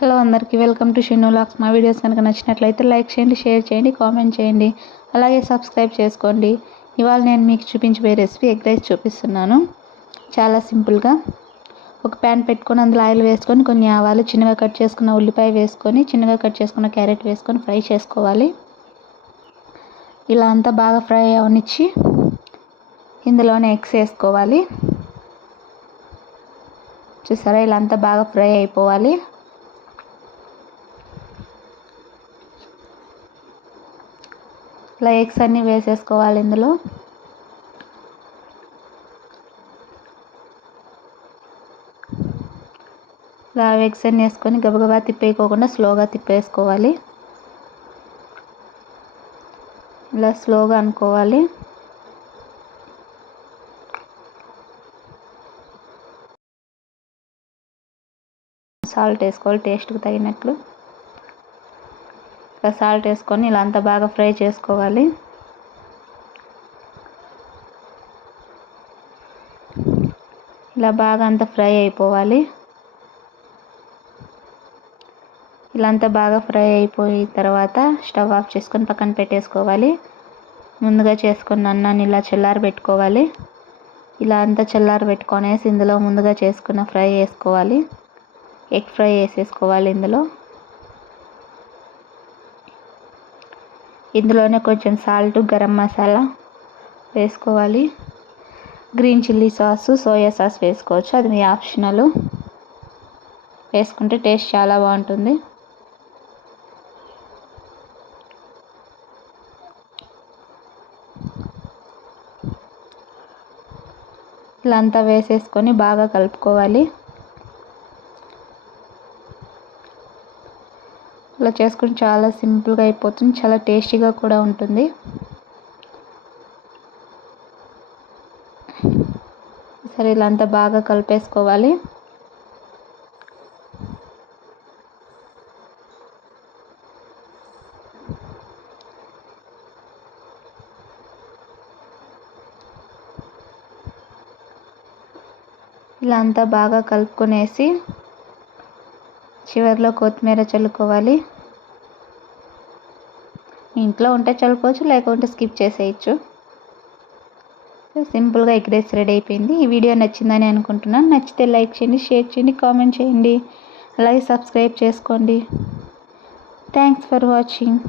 Hello అందరికీ welcome to షిన్ను vlogs. మా videos కనుక నచ్చినట్లయితే లైక్ చేయండి, షేర్ చేయండి, కామెంట్ చేయండి, అలాగే సబ్స్క్రైబ్ చేసుకోండి. ఇవాళ నేను మీకు చూపించబోయే రెసిపీ ఎగ్ రైస్ చూపిస్తున్నాను. చాలా సింపుల్గా ఒక ప్యాన్ పెట్టుకొని అందులో ఆయిల్ వేసుకొని కొన్ని ఆవాలు, చిన్నగా కట్ చేసుకున్న ఉల్లిపాయ వేసుకొని, చిన్నగా కట్ చేసుకున్న క్యారెట్ వేసుకొని ఫ్రై చేసుకోవాలి. ఇలా అంతా బాగా ఫ్రై అవనిచ్చి ఇందులోనే ఎగ్స్ వేసుకోవాలి. చూసారా, ఇలా అంతా బాగా ఫ్రై అయిపోవాలి. ఇలా ఎగ్స్ అన్నీ వేసేసుకోవాలి. ఇందులో ఇలా ఎగ్స్ అన్నీ వేసుకొని గబగబా తిప్పేయకోకుండా స్లోగా తిప్పేసుకోవాలి. ఇలా స్లోగా అనుకోవాలి. సాల్ట్ వేసుకోవాలి టేస్ట్కి తగినట్లు. ఇలా సాల్ట్ వేసుకొని ఇలా అంతా బాగా ఫ్రై చేసుకోవాలి. ఇలా బాగా అంతా ఫ్రై అయిపోవాలి. ఇలా అంతా బాగా ఫ్రై అయిపోయిన తర్వాత స్టవ్ ఆఫ్ చేసుకొని పక్కన పెట్టేసుకోవాలి. ముందుగా చేసుకున్న అన్నాన్ని ఇలా చల్లారి పెట్టుకోవాలి. ఇలా అంతా చల్లారి పెట్టుకొనేసి ఇందులో ముందుగా చేసుకున్న ఫ్రై వేసుకోవాలి. ఎగ్ ఫ్రై వేసేసుకోవాలి. ఇందులోనే కొంచెం సాల్ట్, గరం మసాలా వేసుకోవాలి. Green chilli sauce, soya sauce వేసుకోవచ్చు, అది మీ ఆప్షనల్. వేసుకుంటే టేస్ట్ చాలా బాగుంటుంది. ఇలా అంతా వేసేసుకొని బాగా కలుపుకోవాలి. ఇలా చేసుకుని చాలా సింపుల్గా అయిపోతుంది, చాలా టేస్టీగా కూడా ఉంటుంది. సరే, ఇలా అంతా బాగా కలిపేసుకోవాలి. ఇలా అంతా బాగా కలుపుకొనేసి చివరిలో కొత్తిమీర చల్లుకోవాలి. ఇంట్లో ఉంటే చల్లుకోవచ్చు, లేకుంటే స్కిప్ చేసేయచ్చు. సింపుల్గా ఎగ్ రైస్ రెడీ అయిపోయింది. ఈ వీడియో నచ్చిందని అనుకుంటున్నాను. నచ్చితే లైక్ చేయండి, షేర్ చేయండి, కామెంట్ చేయండి, అలాగే సబ్స్క్రైబ్ చేసుకోండి. Thanks for watching.